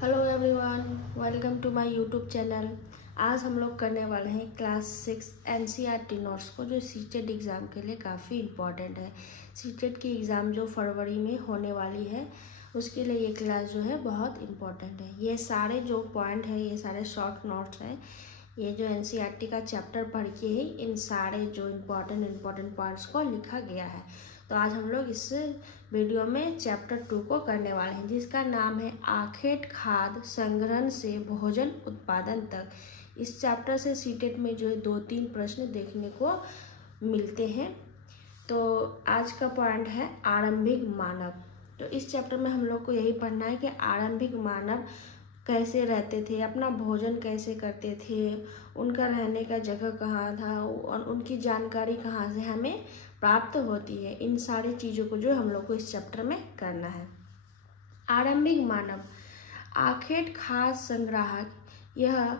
Hello everyone, welcome to my YouTube channel. आज हम लोग करने वाले हैं क्लास 6 एनसीईआरटी नोट्स को, जो सीटेट एग्ज़ाम के लिए काफ़ी इम्पॉर्टेंट है। सीटेट की एग्ज़ाम जो फरवरी में होने वाली है, उसके लिए ये क्लास जो है बहुत इम्पॉर्टेंट है। ये सारे जो पॉइंट हैं, ये सारे शॉर्ट नोट्स हैं। ये जो एनसीईआरटी का चैप्टर पढ़ के ही इन सारे जो इम्पॉर्टेंट पॉइंट्स को लिखा गया है। तो आज हम लोग इस वीडियो में चैप्टर 2 को करने वाले हैं, जिसका नाम है आखेट खाद्य संग्रहण से भोजन उत्पादन तक। इस चैप्टर से सीटेट में जो है 2-3 प्रश्न देखने को मिलते हैं। तो आज का पॉइंट है आरंभिक मानव। तो इस चैप्टर में हम लोग को यही पढ़ना है कि आरंभिक मानव कैसे रहते थे, अपना भोजन कैसे करते थे, उनका रहने का जगह कहाँ था और उनकी जानकारी कहाँ से हमें प्राप्त होती है। इन सारी चीज़ों को जो हम लोग को इस चैप्टर में करना है। आरंभिक मानव आखेट खाद्य संग्राहक, यह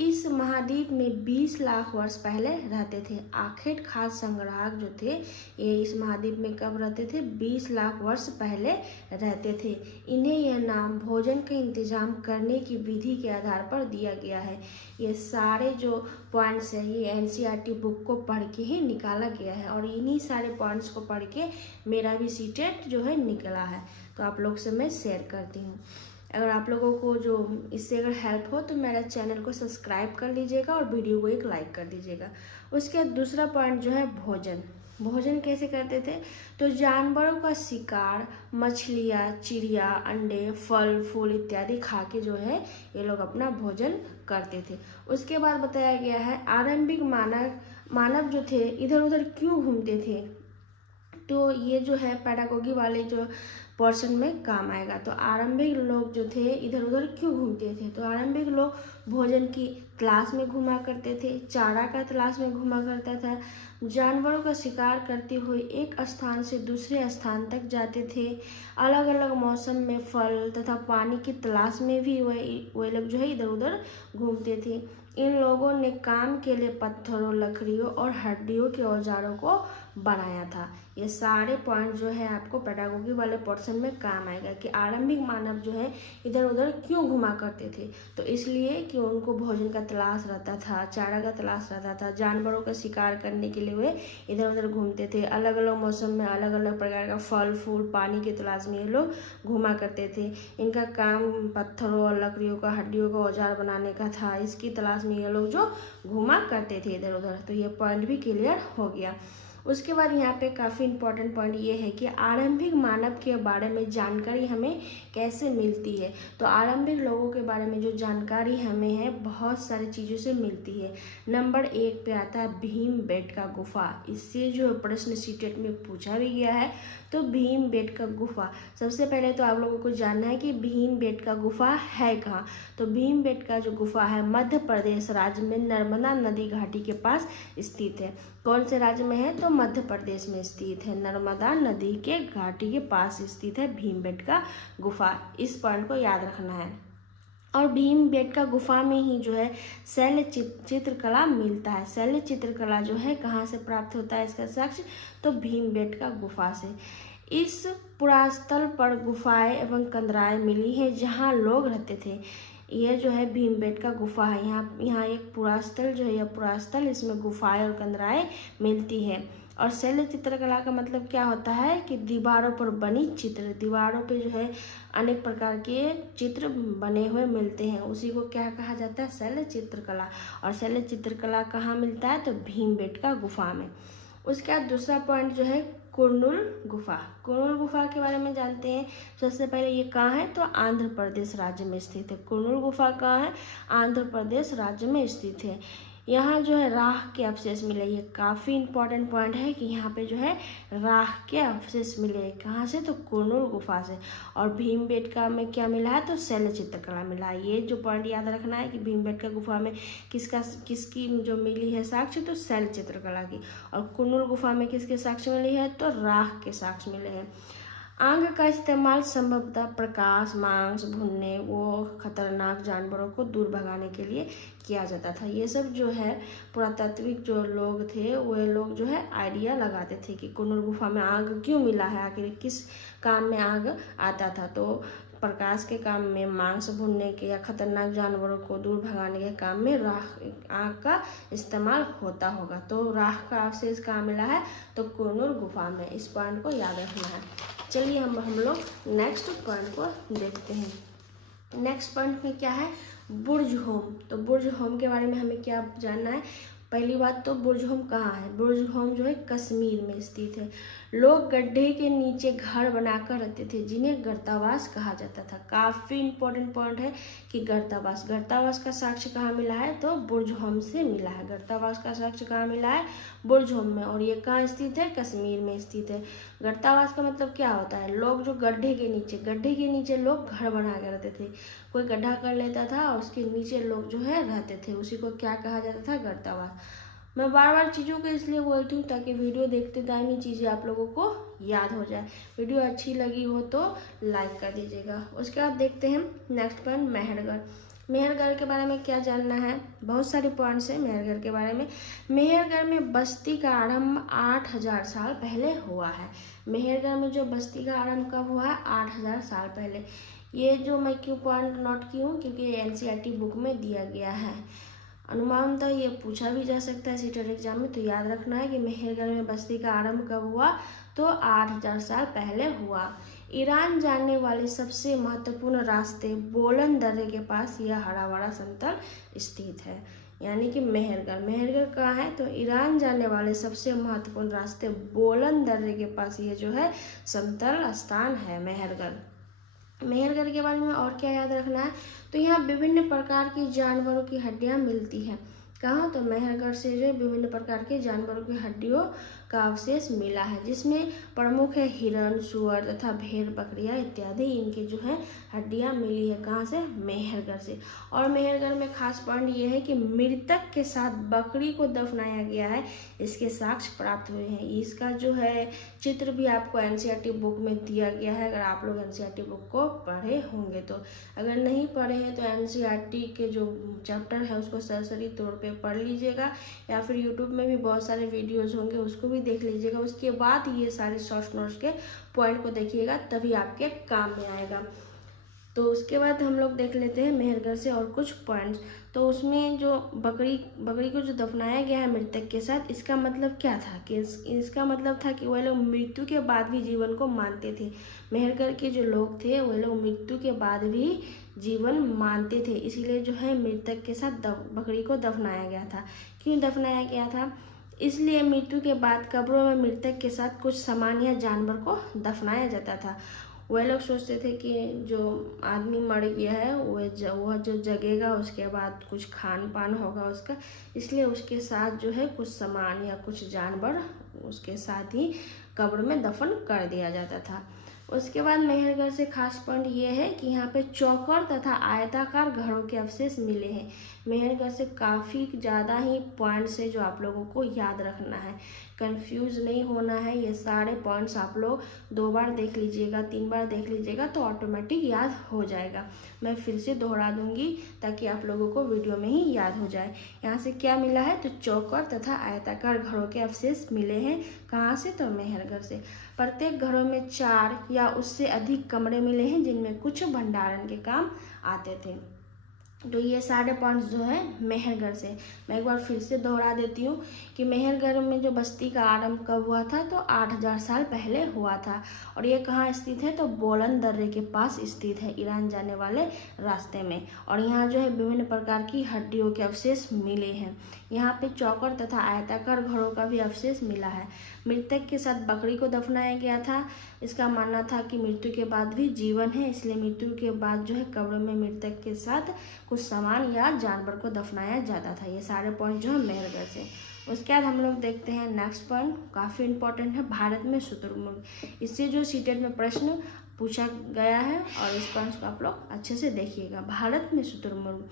इस महाद्वीप में 20 लाख वर्ष पहले रहते थे। आखेट खाद्य संग्राहक जो थे, ये इस महाद्वीप में कब रहते थे? 20 लाख वर्ष पहले रहते थे। इन्हें यह नाम भोजन का इंतजाम करने की विधि के आधार पर दिया गया है। ये सारे जो पॉइंट्स हैं, ये एनसीईआरटी बुक को पढ़ के ही निकाला गया है और इन्हीं सारे पॉइंट्स को पढ़ के मेरा भी सीटेट जो है निकला है। तो आप लोग से मैं शेयर करती हूँ। अगर आप लोगों को जो इससे अगर हेल्प हो तो मेरा चैनल को सब्सक्राइब कर लीजिएगा और वीडियो को एक लाइक कर दीजिएगा। उसके बाद दूसरा पॉइंट जो है भोजन। भोजन कैसे करते थे? तो जानवरों का शिकार, मछलियाँ, चिड़िया, अंडे, फल फूल इत्यादि खा के जो है ये लोग अपना भोजन करते थे। उसके बाद बताया गया है आरंभिक मानव जो थे इधर उधर क्यों घूमते थे। तो ये जो है पैडागोगी वाले जो पोर्शन में काम आएगा। तो आरंभिक लोग जो थे इधर उधर क्यों घूमते थे? तो आरंभिक लोग भोजन की तलाश में घूमा करते थे, चारा का तलाश में घूमा करता था, जानवरों का शिकार करते हुए एक स्थान से दूसरे स्थान तक जाते थे, अलग अलग मौसम में फल तथा पानी की तलाश में भी वे लोग जो है इधर उधर घूमते थे। इन लोगों ने काम के लिए पत्थरों, लकड़ियों और हड्डियों के औजारों को बनाया था। ये सारे पॉइंट जो है आपको पेडागोगी वाले पोर्शन में काम आएगा कि आरंभिक मानव जो है इधर उधर क्यों घुमा करते थे। तो इसलिए कि उनको भोजन का तलाश रहता था, चारा का तलाश रहता था, जानवरों का शिकार करने के लिए वे इधर उधर घूमते थे, अलग अलग मौसम में अलग अलग प्रकार का फल फूल पानी की तलाश में ये लोग घुमा करते थे। इनका काम पत्थरों और लकड़ियों का, हड्डियों का औजार बनाने का था। इसकी तलाश में ये लोग जो घुमा करते थे इधर उधर। तो ये पॉइंट भी क्लियर हो गया। उसके बाद यहाँ पे काफ़ी इम्पोर्टेंट पॉइंट ये है कि आरंभिक मानव के बारे में जानकारी हमें कैसे मिलती है। तो आरंभिक लोगों के बारे में जो जानकारी हमें है बहुत सारी चीज़ों से मिलती है। नंबर 1 पे आता है भीमबेटका गुफा। इससे जो प्रश्न सीटेट में पूछा भी गया है। तो भीमबेटका गुफा, सबसे पहले तो आप लोगों को जानना है कि भीमबेटका गुफा है कहाँ। तो भीमबेटका जो गुफा है मध्य प्रदेश राज्य में नर्मदा नदी घाटी के पास स्थित है। कौन से राज्य में है? तो मध्य प्रदेश में स्थित है, नर्मदा नदी के घाटी के पास स्थित है भीमबेटका गुफा। इस पॉइंट को याद रखना है। और भीमबेटका गुफा में ही जो है शैल चित्रकला मिलता है। शैल चित्रकला जो है कहाँ से प्राप्त होता है इसका साक्ष्य? तो भीमबेटका गुफा से। इस पुरास्थल पर गुफाएं एवं कंदराएं मिली हैं जहाँ लोग रहते थे। यह जो है भीमबेटका गुफा है। यहाँ एक पुरास्थल जो है, यह पुरास्थल, इसमें गुफाएं और कंदराएं मिलती है। और शैल चित्रकला का मतलब क्या होता है कि दीवारों पर बनी चित्र, दीवारों पे जो है अनेक प्रकार के चित्र बने हुए मिलते हैं, उसी को क्या कहा जाता है? शैल चित्रकला। और शैल चित्रकला कहाँ मिलता है? तो भीमबेटका गुफा में। उसके बाद दूसरा पॉइंट जो है कुर्नूल गुफा। कुर्नूल गुफा के बारे में जानते हैं। सबसे पहले ये कहाँ है? तो आंध्र प्रदेश राज्य में स्थित है। कुर्नूल गुफा कहाँ है? आंध्र प्रदेश राज्य में स्थित है। यहाँ जो है राख के अवशेष मिले। ये काफ़ी इंपॉर्टेंट पॉइंट है कि यहाँ पे जो है राख के अवशेष मिले। कहाँ से? तो कुर्नूल गुफा से। और भीमबेटका में क्या मिला है? तो शैल चित्रकला मिला है। ये जो पॉइंट याद रखना है कि भीमबेटका गुफा में किसकी जो मिली है साक्ष्य? तो शैल चित्रकला की। और कुर्नूल गुफा में किसके साक्ष्य मिली है? तो राख के साक्ष्य मिले हैं। आग का इस्तेमाल संभवतः प्रकाश, मांस भूनने, वो खतरनाक जानवरों को दूर भगाने के लिए किया जाता था। ये सब जो है पुरातात्विक जो लोग थे वे लोग जो है आइडिया लगाते थे कि कुर्नूल गुफा में आग क्यों मिला है, आखिर किस काम में आग आता था। तो प्रकाश के काम में, मांस भूनने के या खतरनाक जानवरों को दूर भगाने के काम में आग का इस्तेमाल होता होगा। तो राख का अवशेष कहाँ मिला है? तो कुरनूल गुफा में। इस पॉइंट को याद रखना है। चलिए हम लोग नेक्स्ट पॉइंट को देखते हैं। नेक्स्ट पॉइंट में क्या है? बुर्ज होम। तो बुर्ज होम के बारे में हमें क्या जानना है? पहली बात तो बुर्ज होम कहाँ है? बुर्ज होम जो है कश्मीर में स्थित है। लोग गड्ढे के नीचे घर बनाकर रहते थे जिन्हें गर्तावास कहा जाता था। काफ़ी इंपॉर्टेंट पॉइंट है कि गर्तावास। गर्तावास का साक्ष्य कहाँ मिला है? तो बुर्ज होम से मिला है। गर्तावास का साक्ष्य कहाँ मिला है? बुर्ज होम में। और ये कहाँ स्थित है? कश्मीर में स्थित है। गर्तावास का मतलब क्या होता है? लोग जो गड्ढे के नीचे लोग घर बना के रहते थे। कोई गड्ढा कर लेता था और उसके नीचे लोग जो है रहते थे, उसी को क्या कहा जाता था? गर्तावास। मैं बार बार चीज़ों को इसलिए बोलती हूँ ताकि वीडियो देखते टाइम ही चीज़ें आप लोगों को याद हो जाए। वीडियो अच्छी लगी हो तो लाइक कर दीजिएगा। उसके बाद देखते हैं नेक्स्ट पॉइंट, मेहरगढ़। मेहरगढ़ के बारे में क्या जानना है? बहुत सारे पॉइंट्स हैं मेहरगढ़ के बारे में। मेहरगढ़ में बस्ती का आरंभ 8000 साल पहले हुआ है। मेहरगढ़ में जो बस्ती का आरंभ कब हुआ है? 8000 साल पहले। ये जो मैं क्यों पॉइंट नोट की हूँ? क्योंकि एनसीईआरटी बुक में दिया गया है। अनुमानतः ये पूछा भी जा सकता है सीटेट एग्जाम में, तो याद रखना है कि मेहरगढ़ में बस्ती का आरंभ कब हुआ? तो 8000 साल पहले हुआ। ईरान जाने वाले सबसे महत्वपूर्ण रास्ते बोलन दर्रे के पास यह हरा भरा समतल स्थित है। यानी कि मेहरगढ़ कहाँ है? तो ईरान जाने वाले सबसे महत्वपूर्ण रास्ते बोलन दर्रे के पास ये जो है समतल स्थान है मेहरगढ़। मेहरगढ़ के बारे में और क्या याद रखना है? तो यहाँ विभिन्न प्रकार की जानवरों की हड्डियाँ मिलती हैं। कहाँ? तो मेहरगढ़ से जो विभिन्न प्रकार के जानवरों की हड्डियों का अवशेष मिला है, जिसमें प्रमुख है हिरण, सुअर तथा भेड़, बकरियाँ इत्यादि। इनकी जो है हड्डियाँ मिली है। कहाँ से? मेहरगढ़ से। और मेहरगढ़ में खास पॉइंट ये है कि मृतक के साथ बकरी को दफनाया गया है, इसके साक्ष्य प्राप्त हुए हैं। इसका जो है चित्र भी आपको एनसीईआरटी बुक में दिया गया है, अगर आप लोग एनसीईआरटी बुक को पढ़े होंगे तो। अगर नहीं पढ़े हैं तो एनसीईआरटी के जो चैप्टर है उसको सरसरी तौर पे पढ़ लीजिएगा, या फिर यूट्यूब में भी बहुत सारे वीडियोज़ होंगे उसको भी देख लीजिएगा। उसके बाद ये सारे शॉर्ट नोट्स के पॉइंट को देखिएगा, तभी आपके काम में आएगा। तो उसके बाद हम लोग देख लेते हैं मेहरगढ़ से और कुछ पॉइंट्स। तो उसमें जो बकरी को जो दफनाया गया है मृतक के साथ, इसका मतलब क्या था? कि इसका मतलब था कि वह लोग मृत्यु के बाद भी जीवन को मानते थे। मेहरगढ़ के जो लोग थे वह लोग मृत्यु के बाद भी जीवन मानते थे, इसीलिए जो है मृतक के साथ बकरी को दफनाया गया था। क्यों दफनाया गया था? इसलिए मृत्यु के बाद कब्रों में मृतक के साथ कुछ सामान या जानवर को दफनाया जाता था। वह लोग सोचते थे कि जो आदमी मर गया है वह जो जगेगा, उसके बाद कुछ खान पान होगा उसका, इसलिए उसके साथ जो है कुछ सामान या कुछ जानवर उसके साथ ही कब्र में दफन कर दिया जाता था। उसके बाद मेहरगढ़ से खास पॉइंट ये है कि यहाँ पे चौकोर तथा आयताकार घरों के अवशेष मिले हैं। मेहरगढ़ से काफ़ी ज़्यादा ही पॉइंट्स है जो आप लोगों को याद रखना है, कंफ्यूज नहीं होना है। ये सारे पॉइंट्स आप लोग 2 बार देख लीजिएगा, 3 बार देख लीजिएगा तो ऑटोमेटिक याद हो जाएगा। मैं फिर से दोहरा दूंगी ताकि आप लोगों को वीडियो में ही याद हो जाए। यहाँ से क्या मिला है? तो चौकोर तथा आयताकार घरों के अवशेष मिले हैं। कहाँ से? तो मेहरगढ़ से। प्रत्येक घरों में 4 या उससे अधिक कमरे मिले हैं जिनमें कुछ भंडारण के काम आते थे। तो ये सारे पॉइंट्स जो है मेहरगढ़ से। मैं एक बार फिर से दोहरा देती हूँ कि मेहरगढ़ में जो बस्ती का आरंभ कब हुआ था? तो 8000 साल पहले हुआ था। और ये कहाँ स्थित है? तो बोलन दर्रे के पास स्थित है, ईरान जाने वाले रास्ते में। और यहाँ जो है विभिन्न प्रकार की हड्डियों के अवशेष मिले हैं। यहाँ पे चौकोर तथा आयताकार घरों का भी अवशेष मिला है। मृतक के साथ बकरी को दफनाया गया था। इसका मानना था कि मृत्यु के बाद भी जीवन है, इसलिए मृत्यु के बाद जो है कब्र में मृतक के साथ कुछ सामान या जानवर को दफनाया जाता था। ये सारे पॉइंट जो है मेहरगढ़ से। उसके बाद हम लोग देखते हैं नेक्स्ट पॉइंट, काफ़ी इंपॉर्टेंट है, भारत में शुतुरमुर्ग। इससे जो सीटेट में प्रश्न पूछा गया है और इस पॉइंट को आप लोग अच्छे से देखिएगा। भारत में शुतुरमुर्ग।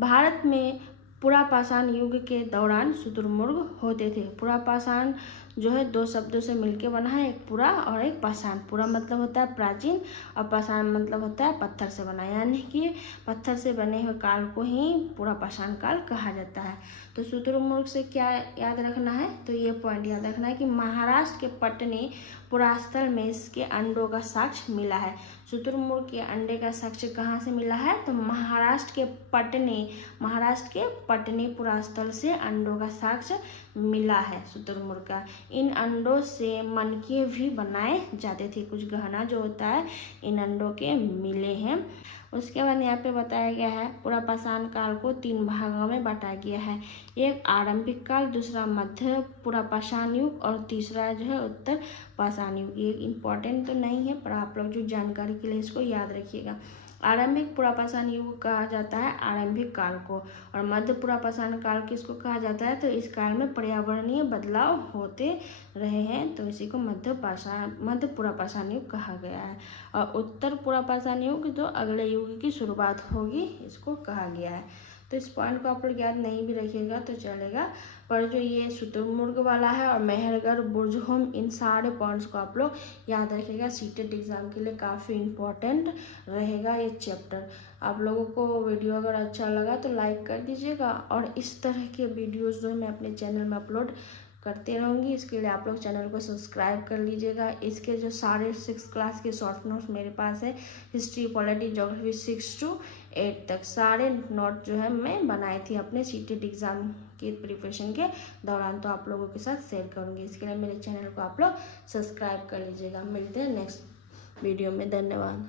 भारत में पुरापाषाण युग के दौरान शुतुरमुर्ग होते थे। पुरापाषाण जो है दो शब्दों से मिलकर बना है, एक पुरा और एक पाषाण। पुरा मतलब होता है प्राचीन और पाषाण मतलब होता है पत्थर से बना, यानी कि पत्थर से बने हुए काल को ही पुरा पाषाण काल कहा जाता है। तो शुतुरमुर्ग से क्या याद रखना है, तो ये पॉइंट याद रखना है कि महाराष्ट्र के पटनी पुरास्थल में इसके अंडों का साक्ष्य मिला है। शुतुरमुर्ग के अंडे का साक्ष्य कहाँ से मिला है, तो महाराष्ट्र के पटनी पुरास्थल से अंडों का साक्ष्य मिला है शुतुरमुर्ग का। इन अंडों से मनके भी बनाए जाते थे, कुछ गहना जो होता है इन अंडों के मिले हैं। उसके बाद यहाँ पे बताया गया है पुरा पाषाण काल को 3 भागों में बांटा गया है। एक आरंभिक काल, दूसरा मध्य पुरा पाषाण युग और तीसरा जो है उत्तर पाषाण युग। ये इम्पोर्टेंट तो नहीं है पर आप लोग जो जानकारी के लिए इसको याद रखिएगा। आरंभिक पुरा पाषाण युग कहा जाता है आरंभिक काल को, और मध्य पुरा पाषाण काल किसको कहा जाता है, तो इस काल में पर्यावरणीय बदलाव होते रहे हैं, तो इसी को मध्य पुरा पाषाण युग कहा गया है। और उत्तर पुरा पाषाण युग जो अगले युग की शुरुआत होगी, इसको कहा गया है। तो इस पॉइंट को आप लोग याद नहीं भी रखिएगा तो चलेगा, पर जो ये शुतुरमुर्ग वाला है और मेहरगढ़ बुर्जहोम, इन सारे पॉइंट्स को आप लोग याद रखिएगा। सीटेट एग्जाम के लिए काफ़ी इम्पोर्टेंट रहेगा ये चैप्टर। आप लोगों को वीडियो अगर अच्छा लगा तो लाइक कर दीजिएगा, और इस तरह के वीडियोज़ जो मैं अपने चैनल में अपलोड करते रहूँगी, इसके लिए आप लोग चैनल को सब्सक्राइब कर लीजिएगा। इसके जो सारे 6 क्लास के शॉर्ट नोट्स मेरे पास है, हिस्ट्री, पॉलिटी, ज्योग्राफी 6 to 8 तक सारे नोट जो है मैं बनाई थी अपने सीटेट एग्ज़ाम की प्रिपरेशन के दौरान, तो आप लोगों के साथ शेयर करूँगी। इसके लिए मेरे चैनल को आप लोग सब्सक्राइब कर लीजिएगा। मिलते हैं नेक्स्ट वीडियो में, धन्यवाद।